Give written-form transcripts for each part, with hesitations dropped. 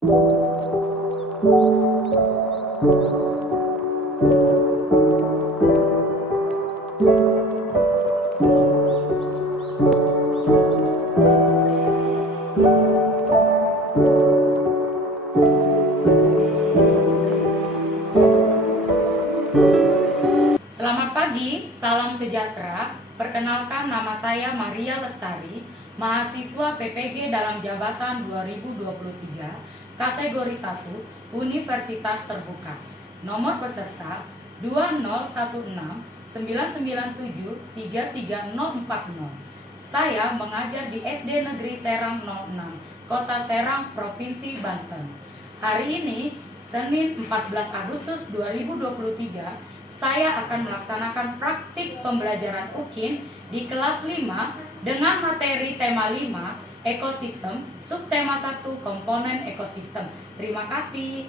Selamat pagi, salam sejahtera. Perkenalkan, nama saya Maria Lestari, mahasiswa PPG dalam jabatan 2023, kategori 1, Universitas Terbuka. Nomor peserta 201699733040. Saya mengajar di SD Negeri Serang 06, Kota Serang, Provinsi Banten. Hari ini, Senin 14 Agustus 2023, saya akan melaksanakan praktik pembelajaran UKIN di kelas 5 dengan materi tema 5, ekosistem, subtema 1, komponen ekosistem. Terima kasih.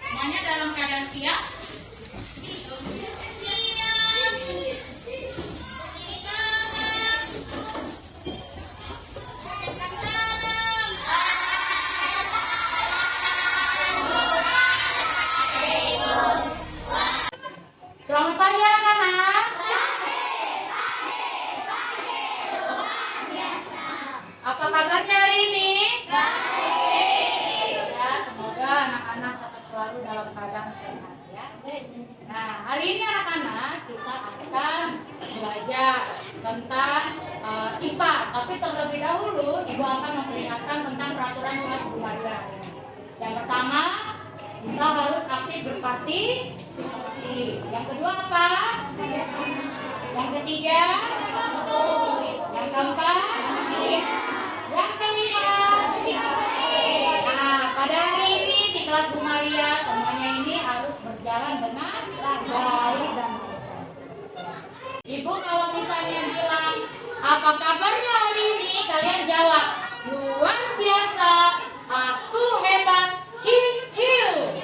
Semuanya dalam keadaan siap? Selamat pagi anak-anak. Apa kabarnya hari ini? Ya, semoga anak-anak tetap selalu dalam keadaan sehat ya. Nah, hari ini anak-anak kita akan belajar tentang IPA. Tapi terlebih dahulu Ibu akan memperingatkan tentang peraturan kelas Bu Maria. Yang pertama, kita harus aktif berpartisipasi. Yang kedua apa? Yang ketiga? Yang keempat? Yang kelima? Nah, pada hari ini di kelas Bu Maria semuanya ini harus berjalan dengan baik dan lancar. Ibu kalau misalnya bilang apa kabarnya hari ini, kalian jawab luar biasa, aku hebat, hiu.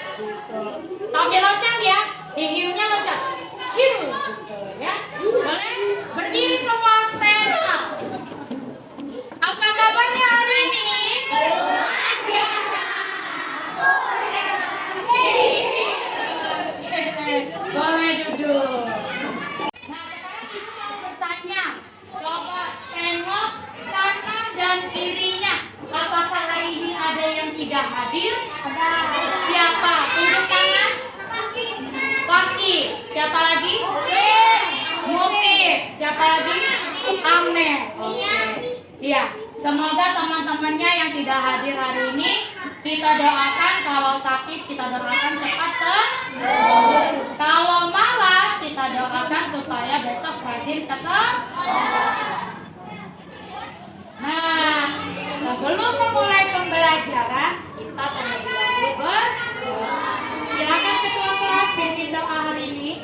Sambil loncat ya, hiunya loncat, hiu. Ya, boleh berdiri semua, stand up. Apa kabarnya hari ini? Luar biasa. Boleh duduk. Nah, sekarang ibu mau bertanya. Coba tengok kanan dan kirinya. Apakah hari ini ada yang tidak hadir? Ada. Siapa? Tunjuk tangan. Fakih. Siapa lagi? Mufid. Siapa lagi? Amer. Oke. Iya. Semoga teman-temannya yang tidak hadir hari ini, kita doakan kalau sakit kita doakan cepat sembuh. Kalau malas kita doakan supaya besok rajin ke sekolah. Nah, sebelum memulai pembelajaran, kita terlebih dahulu berdoa. Silakan ketua kelas pimpin doa hari ini.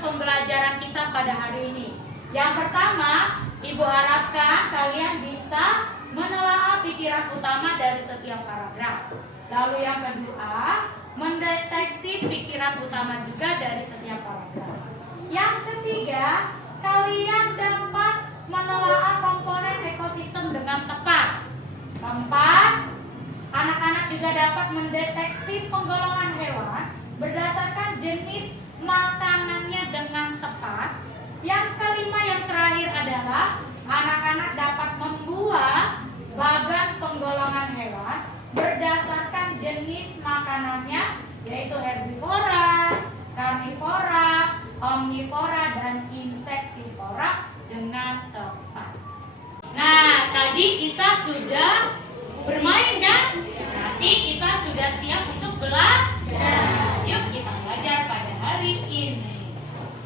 pembelajaran kita pada hari ini. Yang pertama, Ibu harapkan kalian bisa menelaah pikiran utama dari setiap paragraf. Lalu yang kedua, mendeteksi pikiran utama juga dari setiap paragraf. Yang ketiga, kalian dapat menelaah komponen ekosistem dengan tepat. Keempat, anak-anak juga dapat mendeteksi penggolongan hewan berdasarkan jenis makanannya dengan tepat. Yang kelima, yang terakhir adalah anak-anak dapat membuat bagan penggolongan hewan berdasarkan jenis makanannya, yaitu herbivora, karnivora, omnivora, dan insektivora dengan tepat. Nah, tadi kita sudah bermain kan? Nanti kita sudah siap untuk belajar. Yuk kita belajar pada hari ini.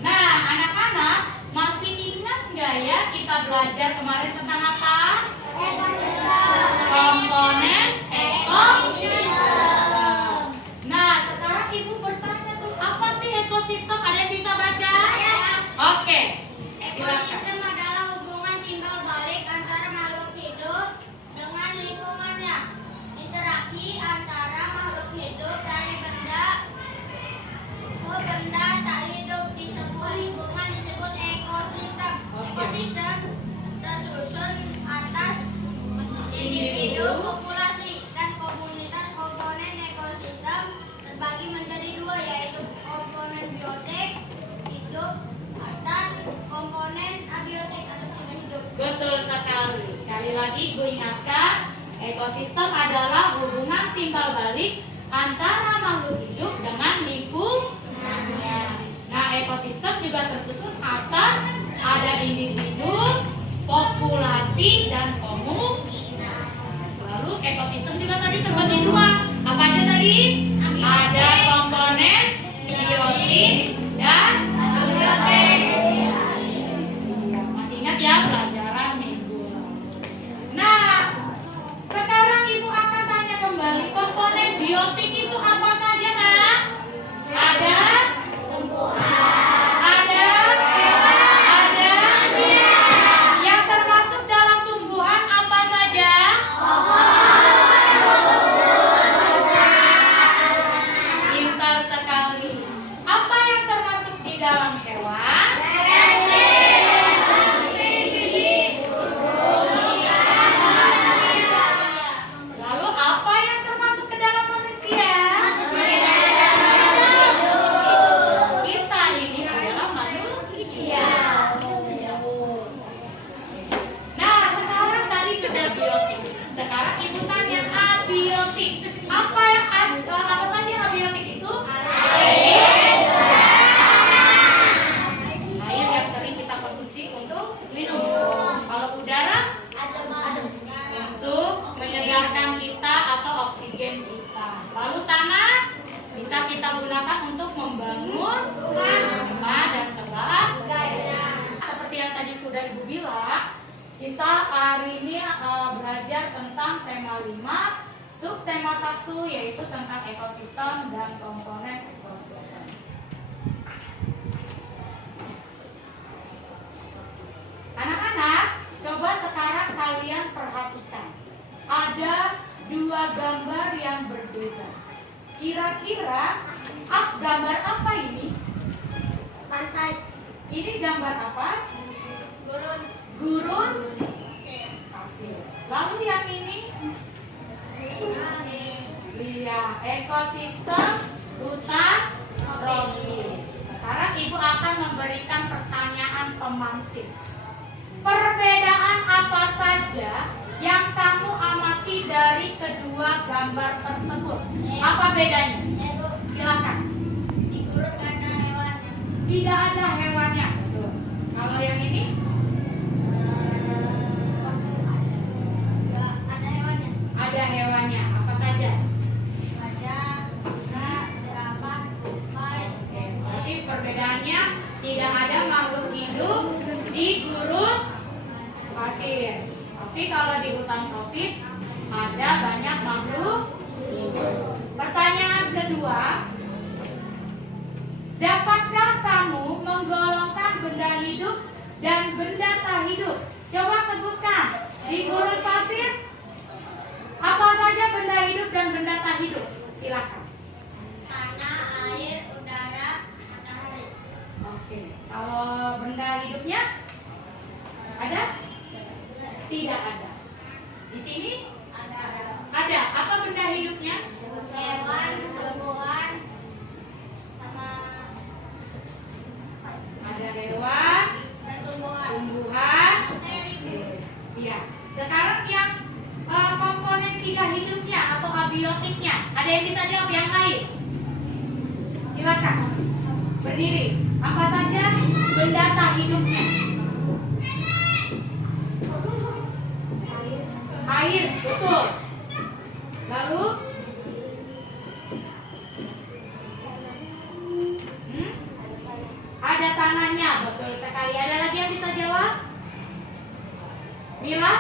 Nah, anak-anak masih ingat nggak ya kita belajar kemarin tentang apa? Komponen ekosistem. Nah, sekarang Ibu bertanya tuh, apa sih ekosistem? Ada yang bisa baca? Oke, silakan. Ekosistem adalah hubungan timbal balik antara makhluk hidup dengan lingkungannya. Interaksi antara makhluk hidup dari benda ke benda tak hidup di sebuah lingkungan disebut ekosistem. Ekosistem tersusun atas individu, populasi, dan komunitas. Komponen ekosistem terbagi menjadi dua, yaitu komponen biotik hidup dan komponen abiotik atau tidak hidup. Betul sekali. Sekali lagi Ibu ingatkan, ekosistem adalah hubungan timbal balik antara makhluk hidup dengan lingkungannya. Nah, ekosistem juga tersusun atas ada individu, populasi, dan komunitas. Lalu ekosistem juga tadi terbagi dua. Apa aja tadi? Ada komponen biotik dan abiotik. Iya, masih ingat ya pelajaran minggu lalu. Nah, sekarang Ibu akan tanya kembali, komponen biotik itu apa saja, Nak? Ada yang termasuk dalam tumbuhan apa saja? Pintar sekali. Apa yang termasuk di dalam hewan? Lalu apa yang termasuk ke dalam manusia? Kita ini adalah manusia. Nah, sekarang tadi sudah biotik. Sekarang Ibu tanya abiotik. Apa saja abiotik itu? Air yang sering kita konsumsi untuk minum. Kalau udara untuk menyegarkan kita atau oksigen kita. Lalu tanah bisa kita gunakan untuk membangun rumah dan sebagainya. Seperti yang tadi sudah Ibu bilang, kita hari ini belajar tentang tema 5, subtema 1 yaitu tentang ekosistem dan komponen ekosistem. Anak-anak, coba sekarang kalian perhatikan. Ada dua gambar yang berbeda. Kira-kira gambar apa ini? Pantai, Ini gambar apa? Gurun pasir. Lalu yang ini? Iya, ekosistem hutan tropis. Sekarang Ibu akan memberikan pertanyaan pemantik. Perbedaan apa saja yang kamu amati dari kedua gambar tersebut? Apa bedanya? Silakan. di gurun gak ada hewan. Tidak ada hewannya. Betul. Kalau yang ini? Ada hewannya. Ada hewannya. Apa saja? Gajah, kuda, jerapah, tupai. Oke, berarti perbedaannya tidak ada makhluk hidup di gurun pasir. Tapi kalau di hutan tropis ada banyak makhluk hidup. Pertanyaan kedua, dapatkah kamu kamu menggolongkan benda hidup dan benda tak hidup. Coba sebutkan di gurun pasir apa saja benda hidup dan benda tak hidup. Silakan. Tanah, air, udara, matahari. Oke. Kalau benda hidupnya ada? Tidak ada. Di sini ada. Apa benda hidupnya? Hewan, tumbuhan, sama Ada hewan, dan tumbuhan. tumbuhan. Materi. Iya. Sekarang yang komponen tidak hidupnya atau abiotiknya, ada yang bisa jawab yang lain? Silakan. Berdiri. Apa saja benda tak hidupnya? Air, betul. Lalu ada tanahnya, betul sekali. Ada lagi yang bisa jawab? Mila?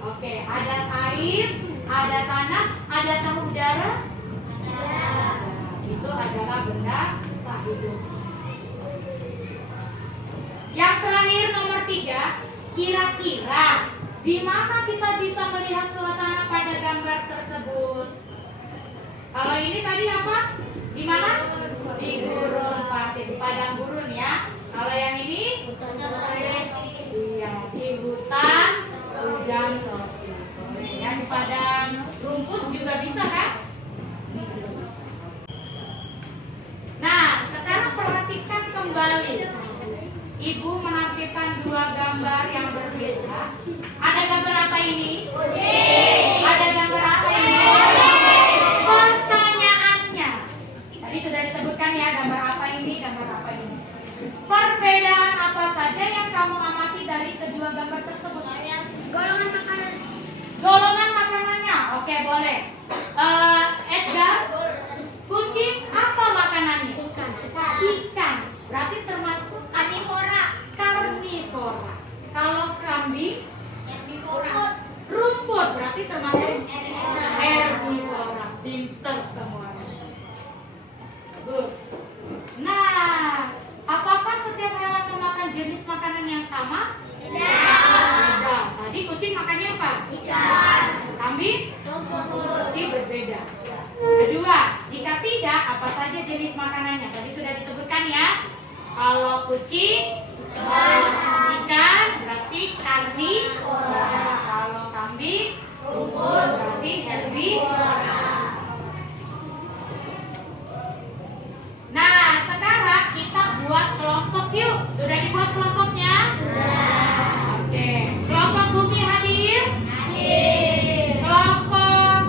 Oke, ada air, ada tanah, ada tahu udara. Itu adalah benda tak hidup. Yang terakhir nomor 3, kira-kira di mana kita bisa melihat suasana pada gambar tersebut? Kalau ini tadi apa? Di mana? Di gurun pasir, di padang gurun ya. Kalau yang ini? Iya, di hutan hujan tropis. Ya, di padang rumput juga bisa kan? Nah, sekarang perhatikan kembali. Ibu menampilkan 2 gambar yang berbeda. Ada gambar apa ini? Ada gambar apa ini? Pertanyaannya. Tadi sudah disebutkan ya gambar apa ini, gambar apa ini. Perbedaan apa saja yang kamu amati dari kedua gambar tersebut? Golongan makanan. Golongan makanannya. Oke, boleh. Edgar, kucing apa makanannya? Ikan. Berarti termasuk Karnivora. karnivora. Kalau kambing, Herbivora. rumput. Berarti termasuk Herbivora. herbivora. Pinter semuanya. Bagus. Nah, apakah setiap hewan memakan jenis makanan yang sama? Tidak. Tadi kucing makannya apa? Ikan. Kambing? Rumput. Ini berbeda. Kedua, jika tidak, apa saja jenis makanannya? Tadi sudah disebutkan ya. Kalau kucing, ikan, berarti karnivora. Kalau kambing, rumput, berarti herbivora. Nah, sekarang kita buat kelompok yuk. Sudah dibuat kelompoknya? Oke. Kelompok bumi hadir? Kelompok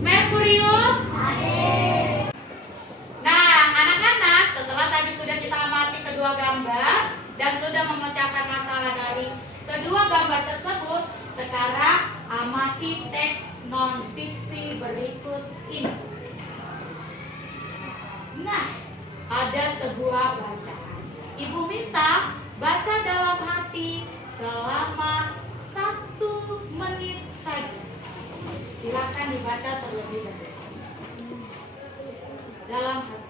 Merkurius? Nah, anak-anak, setelah tadi sudah kita amati kedua gambar dan sudah memecahkan masalah dari kedua gambar tersebut, sekarang amati teks non-fiksi berikut ini. Nah, ada sebuah bacaan. Ibu minta baca dalam hati selama 1 menit saja. Silakan dibaca terlebih dahulu. Dalam hati.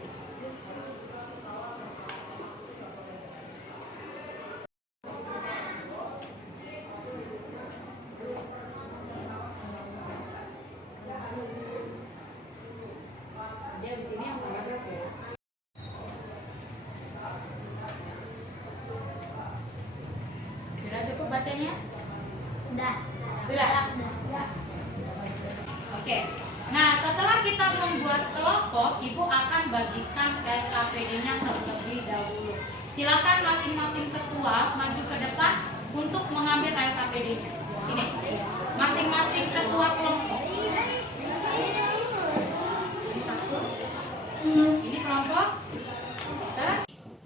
Dia di sini yang paragraf ya. Sudah cukup bacanya? Sudah. Sudah. Oke. Nah, setelah kita membuat kelompok, Ibu akan bagikan LKPD-nya terlebih dahulu. Silakan masing-masing ketua maju ke depan untuk mengambil LKPD-nya. Sini. Masing-masing ketua kelompok. Ini satu. Ini kelompok.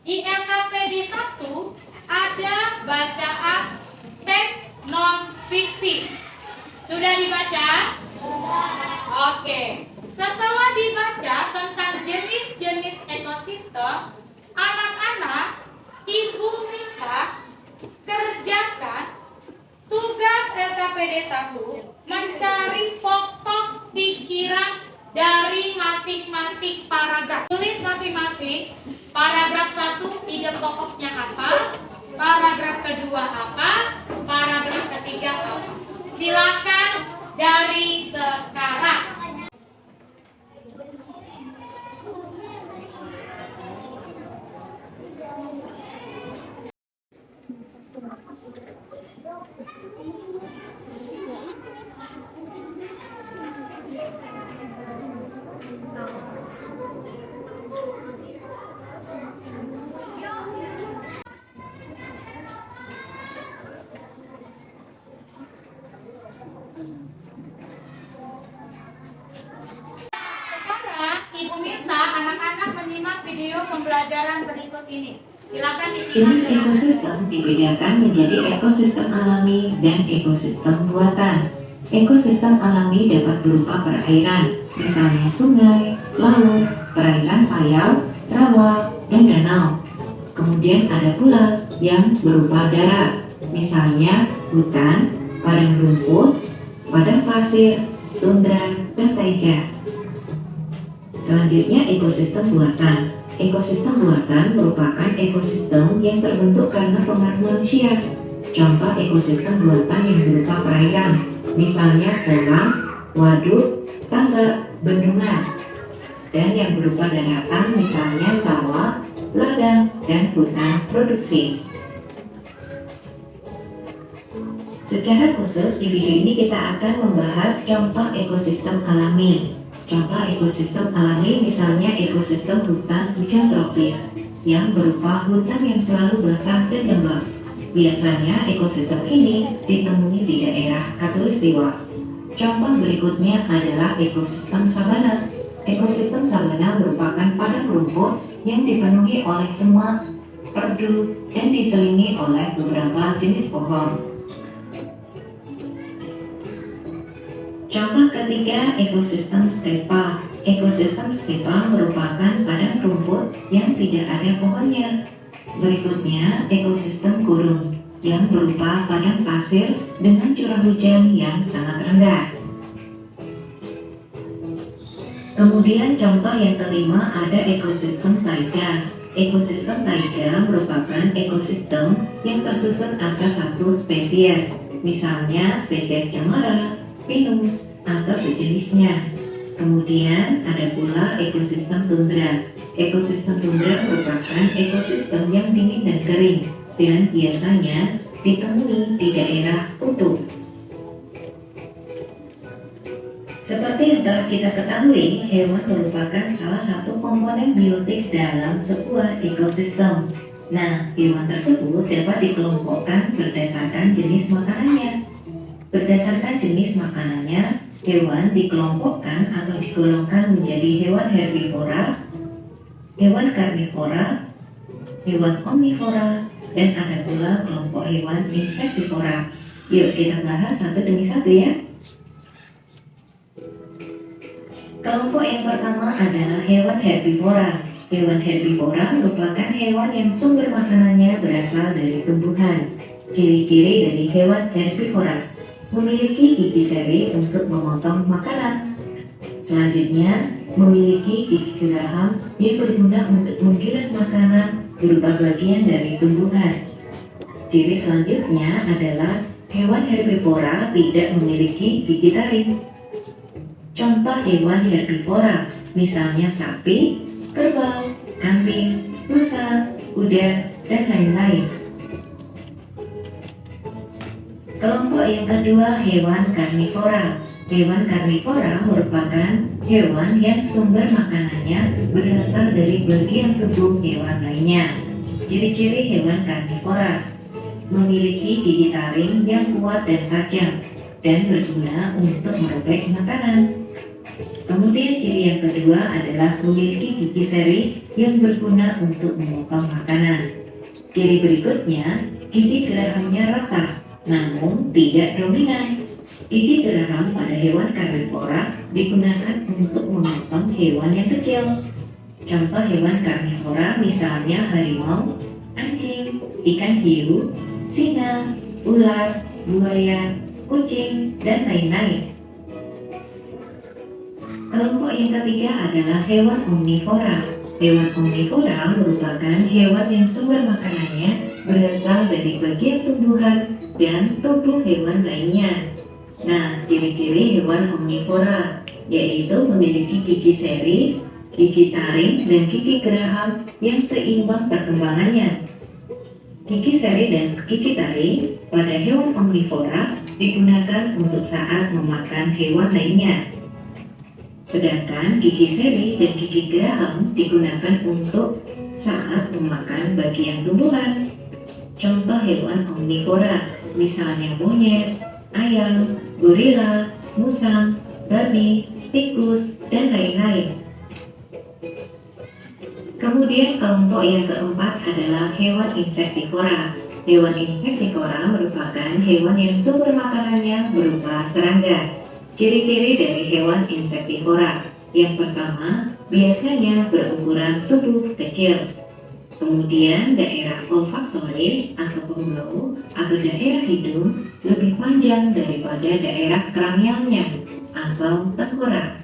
Di LKPD 1 ada bacaan teks non-fiksi. Sudah dibaca? Oke. Setelah dibaca tentang jenis-jenis ekosistem, anak-anak, Ibu minta kerjakan tugas LKPD 1 mencari pokok pikiran dari masing-masing paragraf. Tulis masing-masing paragraf pokoknya apa? Paragraf kedua apa? Paragraf ketiga apa? Silakan dari sekarang. Sekarang Ibu minta anak-anak menyimak video pembelajaran berikut ini. Silakan disimak. Jenis ekosistem dibedakan menjadi ekosistem alami dan ekosistem buatan. Ekosistem alami dapat berupa perairan, misalnya sungai, laut, perairan payau, rawa, dan danau. Kemudian ada pula yang berupa darat, misalnya hutan, padang rumput, padang pasir, tundra, dan taiga. Selanjutnya ekosistem buatan. Ekosistem buatan merupakan ekosistem yang terbentuk karena pengaruh manusia. Contoh ekosistem buatan yang berupa perairan, misalnya kolam, waduk, tambak, bendungan. Dan yang berupa daratan, misalnya sawah, ladang, dan hutan produksi. Secara khusus di video ini kita akan membahas contoh ekosistem alami. Contoh ekosistem alami misalnya ekosistem hutan hujan tropis yang berupa hutan yang selalu basah dan lembab. Biasanya ekosistem ini ditemui di daerah Khatulistiwa. Contoh berikutnya adalah ekosistem sabana. Ekosistem sabana merupakan padang rumput yang dipenuhi oleh semak, perdu, dan diselingi oleh beberapa jenis pohon. Contoh ketiga, ekosistem stepa. Ekosistem stepa merupakan padang rumput yang tidak ada pohonnya. Berikutnya, ekosistem gurun yang berupa padang pasir dengan curah hujan yang sangat rendah. Kemudian contoh yang kelima ada ekosistem taiga. Ekosistem taiga merupakan ekosistem yang tersusun atas satu spesies, misalnya spesies cemara, pinus, atau sejenisnya. Kemudian ada pula ekosistem tundra. Ekosistem tundra merupakan ekosistem yang dingin dan kering dan biasanya ditemui di daerah kutub. Seperti yang telah kita ketahui, hewan merupakan salah satu komponen biotik dalam sebuah ekosistem. Nah, hewan tersebut dapat dikelompokkan berdasarkan jenis makanannya. Berdasarkan jenis makanannya, hewan dikelompokkan atau digolongkan menjadi hewan herbivora, hewan karnivora, hewan omnivora, dan ada pula kelompok hewan insektivora. Yuk kita bahas satu demi satu ya. Kelompok yang pertama adalah hewan herbivora. Hewan herbivora merupakan hewan yang sumber makanannya berasal dari tumbuhan. Ciri-ciri dari hewan herbivora: memiliki gigi seri untuk memotong makanan. Selanjutnya, memiliki gigi geraham yang berguna untuk menggilas makanan berupa bagian dari tumbuhan. Ciri selanjutnya adalah hewan herbivora tidak memiliki gigi taring. Contoh hewan herbivora, misalnya sapi, kerbau, kambing, rusa, kuda, dan lain-lain. Kelompok yang kedua, hewan karnivora. Hewan karnivora merupakan hewan yang sumber makanannya berasal dari bagian tubuh hewan lainnya. Ciri-ciri hewan karnivora: memiliki gigi taring yang kuat dan tajam dan berguna untuk merobek makanan. Kemudian ciri yang kedua adalah memiliki gigi seri yang berguna untuk memotong makanan. Ciri berikutnya, gigi gerahamnya rata namun tidak dominan. Gigi geraham pada hewan karnivora digunakan untuk memotong hewan yang kecil. Contoh hewan karnivora misalnya harimau, anjing, ikan hiu, singa, ular, buaya, kucing, dan lain-lain. Kelompok yang ketiga adalah hewan omnivora. Hewan omnivora merupakan hewan yang sumber makanannya berasal dari bagian tumbuhan dan tubuh hewan lainnya. Nah, ciri-ciri hewan omnivora yaitu memiliki gigi seri, gigi taring, dan gigi geraham yang seimbang perkembangannya. Gigi seri dan gigi taring pada hewan omnivora digunakan untuk saat memakan hewan lainnya. Sedangkan gigi seri dan gigi geraham digunakan untuk saat memakan bagian tumbuhan. Contoh hewan omnivora, misalnya monyet, ayam, gorila, musang, babi, tikus, dan lain-lain. Kemudian kelompok yang keempat adalah hewan insektivora. Hewan insektivora merupakan hewan yang sumber makanannya berupa serangga. Ciri-ciri dari hewan insektivora. Yang pertama, biasanya berukuran tubuh kecil. Kemudian daerah olfaktori atau pembau atau daerah hidung lebih panjang daripada daerah kranialnya atau tengkorak.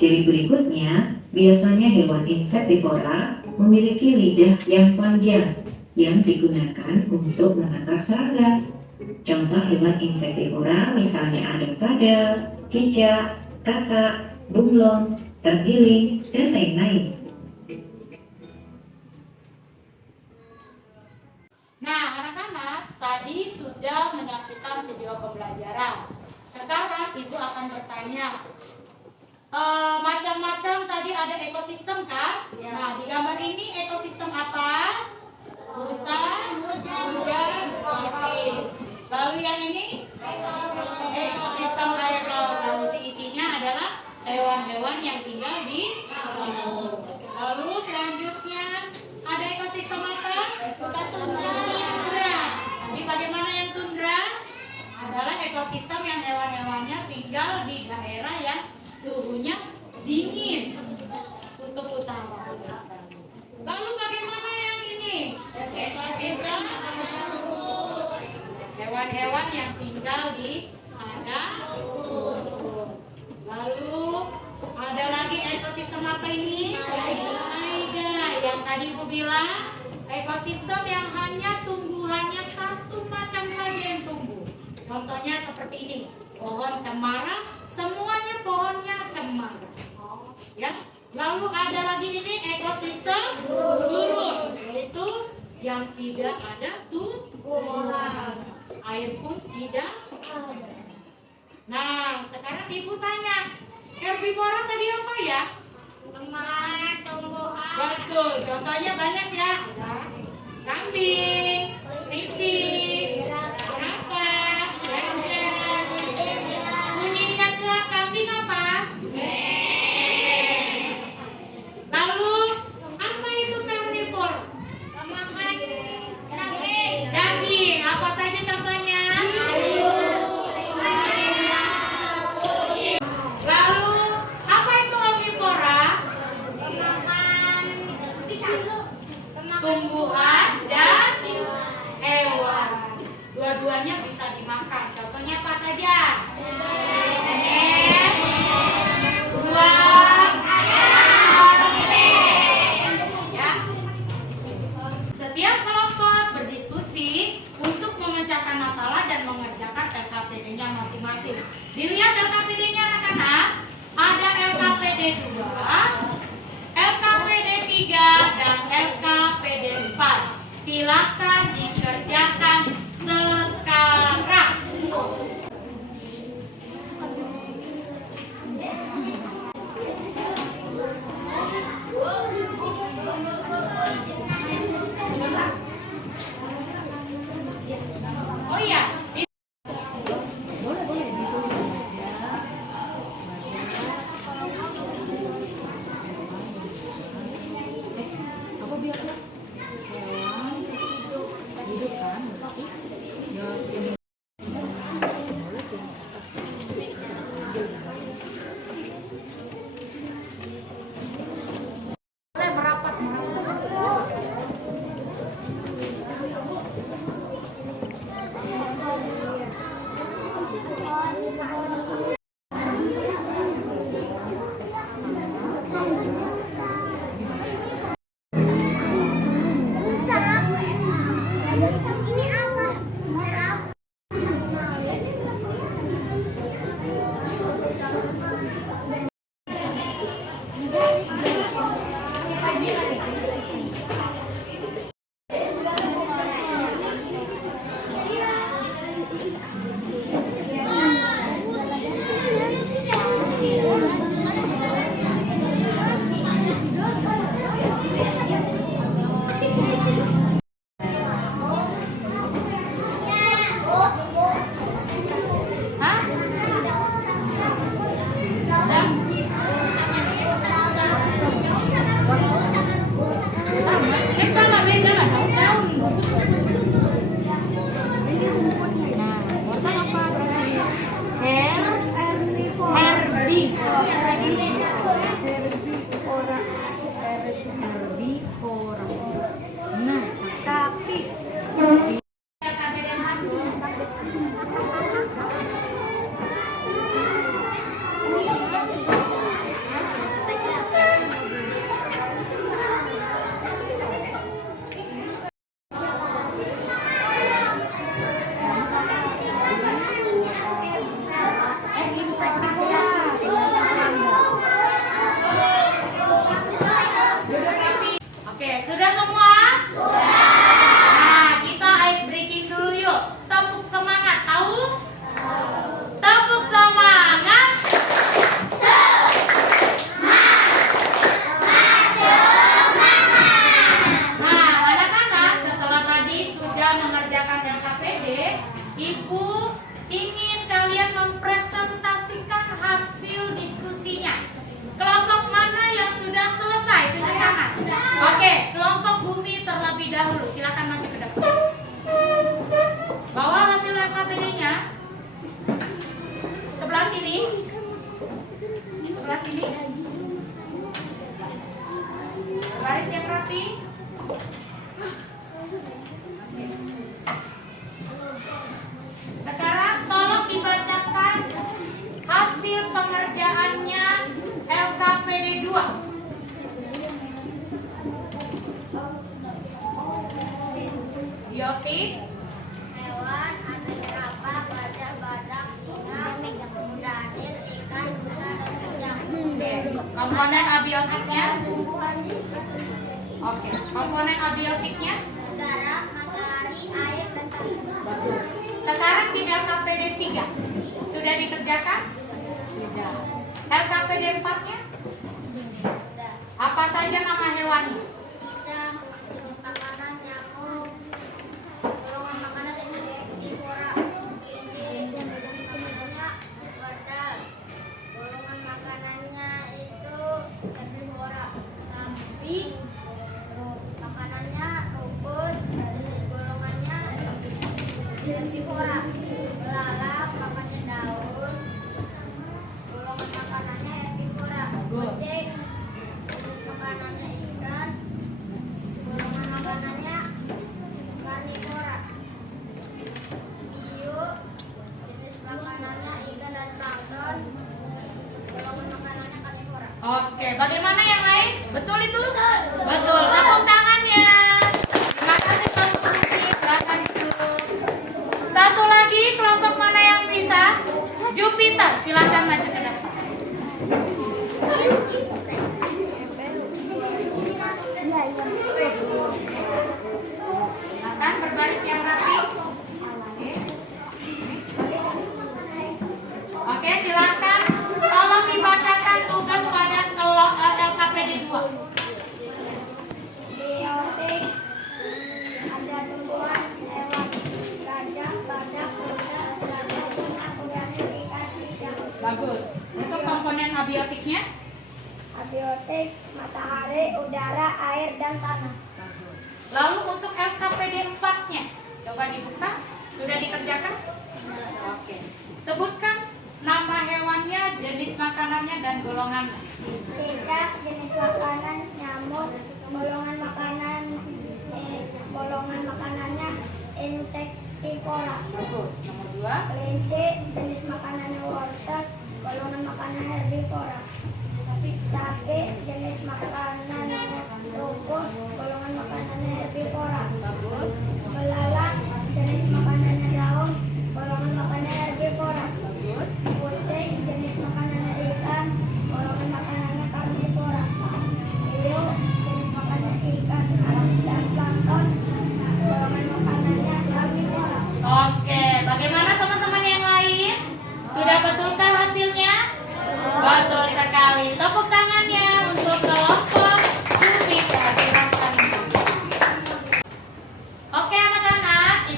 Ciri berikutnya, biasanya hewan insektivora memiliki lidah yang panjang yang digunakan untuk menangkap serangga. Contoh hewan insektivora misalnya ada kadal, cicak, katak, bunglon, tergiling, dan lain-lain. Nah, anak-anak tadi sudah menyaksikan video pembelajaran. Sekarang Ibu akan bertanya, macam-macam tadi ada ekosistem kan? Ya. Nah, di gambar ini ekosistem apa? Hutan, tropis. Lalu yang ini ekosistem air laut. Lalu isinya adalah hewan-hewan yang tinggal di laut. Lalu selanjutnya ada ekosistem apa? Tundra. Jadi bagaimana yang tundra? Adalah ekosistem yang hewan-hewannya tinggal di daerah yang suhunya dingin. Kutub utara. Lalu bagaimana yang ini? Ekosistem hewan-hewan yang tinggal di padang rumput. Lalu ada lagi ekosistem apa ini? Taiga. Yang tadi Ibu bilang ekosistem yang hanya tumbuhannya satu macam saja yang tumbuh. Contohnya seperti ini, pohon cemara, semuanya pohonnya cemara. Ya. Lalu ada lagi ini ekosistem gurun, yaitu yang tidak ada tumbuhan, air pun tidak ada. Nah, sekarang Ibu tanya, herbivora tadi apa ya? Memakan tumbuhan. Betul, contohnya banyak ya. Ada kambing, kelinci, jerapah, gajah. Bunyinya ke kambing apa? Lalu apa itu karnivor? Memakan daging. Daging. Apa saja contohnya? Lalu apa itu omnivora? Memakan Tumbuhan dan hewan. Dua-duanya bisa dimakan. Contohnya apa saja? Buah, ya. Setiap kelompok berdiskusi untuk memecahkan masalah dan mengerjakan LKPD-nya masing-masing. Dilihat LKPD-nya anak-anak. Ada LKPD 2, LKPD 3, dan LKPD 4. Silakan dikerjakan sekarang. Oh iya, Ini apa? Merah. Hah? Beda lah, daun-daun. Ini rumputnya. Nah, wortel apa berarti? Herbivora. Herbivora. Nah, Tapi oke, sudah semua? Nah, kita ice breaking dulu yuk. Tepuk semangat, tahu? Tepuk semangat. Nah, anak-anak, setelah tadi sudah mengerjakan LKPD, Ibu ingin kalian mempresentasikan hasil diskusinya. Kelompok mana yang sudah selesai? Tunjuk tangan. Oke, kelompok Bumi terlebih dahulu. Silakan maju ke depan. Bawa hasil LKPD-nya. Sebelah sini. Sebelah sini. Baris yang rapi. Sekarang tolong dibacakan hasil pengerjaannya LKPD 2. Biotik, hewan ada jerapah, gajah, badak, singa, kuda air, ikan, rusa, dan kucing. komponen abiotiknya. Tumbuhan Oke, komponen abiotiknya. udara, matahari, air, dan tanah. Sekarang di LKPD 3 sudah dikerjakan? Tidak. LKPD 4-nya? Apa saja nama hewannya? Cicak, jenis makanan, nyamuk, golongan makanan herbivora, jenisnya wortel, golongan makanannya itu herbivora, sapi, makanannya rumput, jenis golongannya herbivora, belalang, makannya daun, golongan makanannya herbivora, kucing, jenis makanannya ikan, golongan makanannya karnivora, hiu, jenis makanannya ikan dan plankton, golongan makanannya karnivora. Oke, bagaimana yang lain? Betul itu? Betul. Tepuk tangannya. Terima kasih kelompok ini. Silakan duduk. Satu lagi, kelompok mana yang bisa? Jupiter. Silakan maju ke depan. Silakan berbaris yang rapi. Oke, silakan. Tolong dibacakan tugas pada LKPD 2. Biotik ada tumbuhan, hewan, gajah, badak, kuda, gajah, singa, kuda air, ikan, pisang. Bagus. Untuk komponen abiotiknya? Abiotik matahari, udara, air, dan tanah. Lalu untuk LKPD 4-nya, coba dibuka. Sudah dikerjakan? Oke. Sebutkan nama hewannya, jenis makanannya, dan golongannya. Cicak, jenis makanan, nyamuk, golongan makanannya insektivora. Bagus. Nomor 2. Kelinci, jenis makanannya wortel, golongan makanan herbivora. Sapi, jenis makanan rumput, golongan makanannya herbivora. Bagus. Belalang,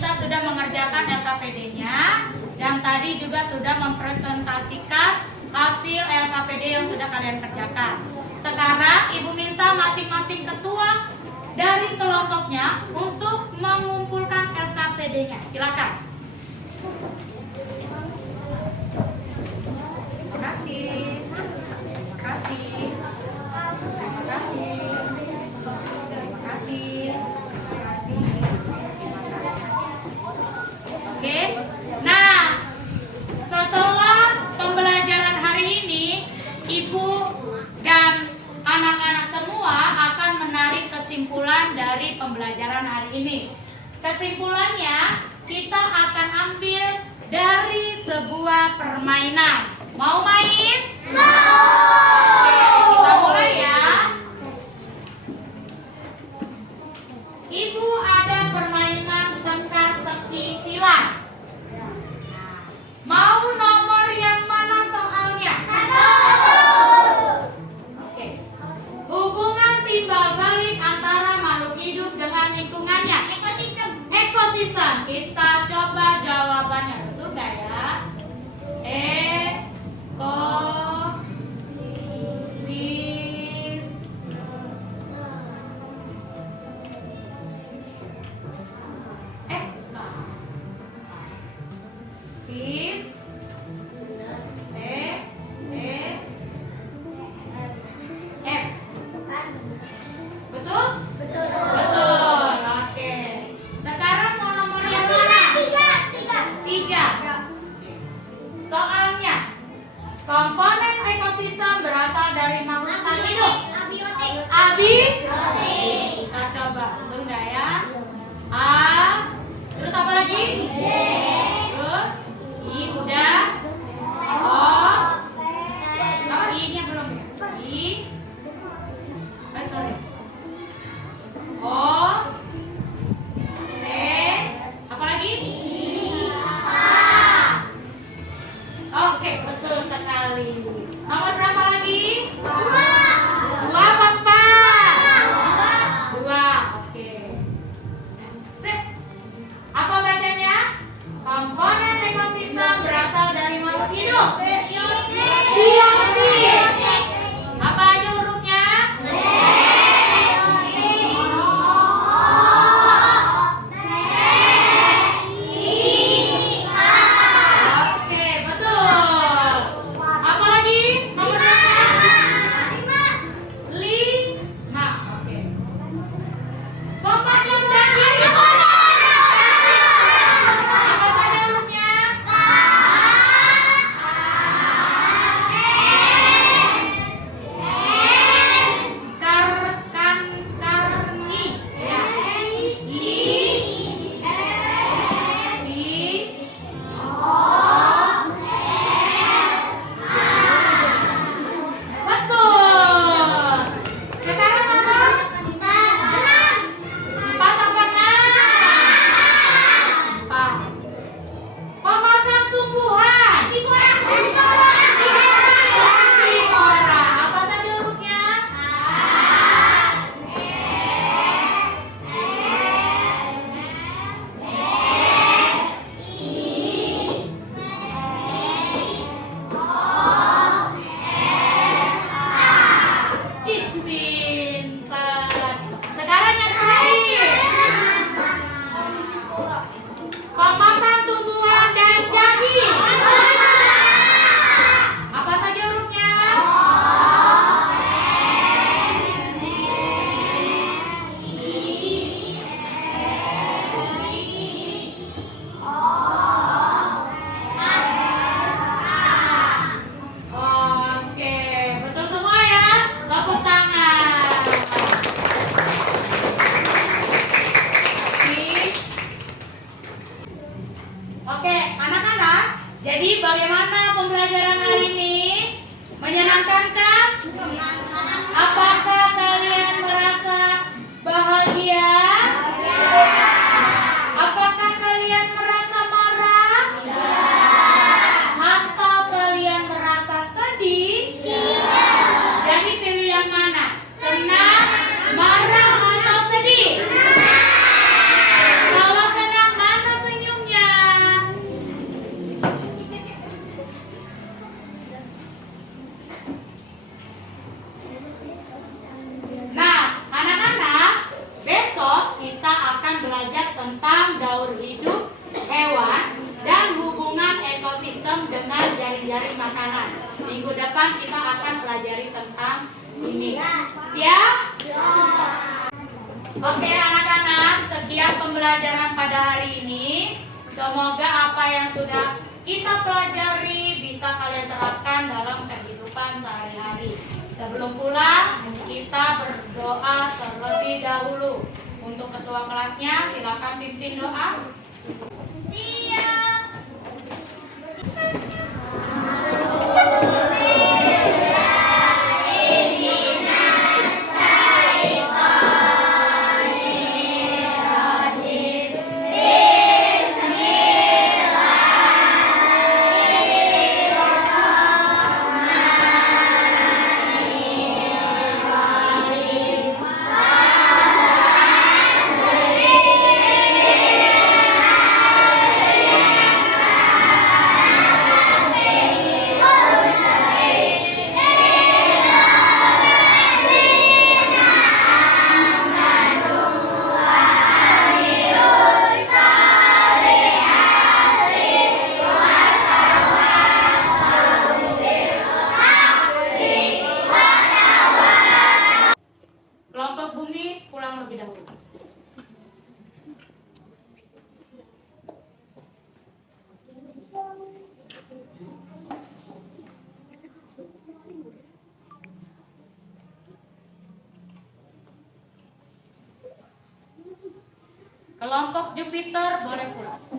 kita sudah mengerjakan LKPD-nya dan tadi juga sudah mempresentasikan hasil LKPD yang sudah kalian kerjakan. Sekarang Ibu minta masing-masing ketua dari kelompoknya untuk mengumpulkan LKPD-nya. Silakan. Terima kasih. Terima kasih. Terima kasih. Terima kasih. Terima kasih. Terima kasih. Oke. Nah, setelah pembelajaran hari ini, Ibu dan anak-anak semua akan menarik kesimpulan dari pembelajaran hari ini. Kesimpulannya, kita akan ambil dari sebuah permainan. Mau main? Mau! Oke, kita mulai ya. Ibu ada permainan teka-teki silang. Mau nomor yang mana soalnya? Oke. Hubungan timbal balik antara makhluk hidup dengan lingkungannya. Ekosistem. Kita coba jawabannya. Betul nggak ya? Betul? Betul. Oke. Sekarang mau nomor yang mana? Tiga. Soalnya, komponen ekosistem berasal dari makhluk hidup. Abi? Kita coba. Betul nggak ya? A. Terus apa lagi? Terus I udah. O. Oh, I-nya belum ya? I. Sorry. O. T. Apa lagi? Oke, betul sekali. Nomor berapa lagi? Dua apa empat? Dua. Oke. Sip. Apa bacanya? Komponen ekosistem berasal dari makhluk hidup. Biotik. Apa aja hurufnya? Oke, betul. Apa lagi? Nomor berapa? 5. Oke. Komponen janji. Apa saja hurufnya? Karni. Ya. Betul. Sekarang nomor 4 apa 6? 4. Pemakan tumbuhan. Herbivora. Apa saja hurufnya? Pintar. Sekarang yang terakhir. Pemakan tumbuhan dan daging. Apa saja hurufnya? Oke, betul semua ya? Tepuk tangan. Oke, anak-anak, jadi bagaimana pembelajaran hari ini? Menyenangkan kan? Apakah kalian merasa bahagia? Apakah kalian merasa marah? Atau kalian merasa sedih? Jadi pilih yang mana? Senang, marah, atau sedih? Kalau senang, mana pembelajaran pada hari ini. Semoga apa yang sudah kita pelajari bisa kalian terapkan dalam kehidupan sehari-hari. Sebelum pulang, kita berdoa terlebih dahulu. Untuk ketua kelasnya, silakan pimpin doa. Siap. Kelompok Bumi pulang lebih dahulu. Kelompok Jupiter boleh pulang.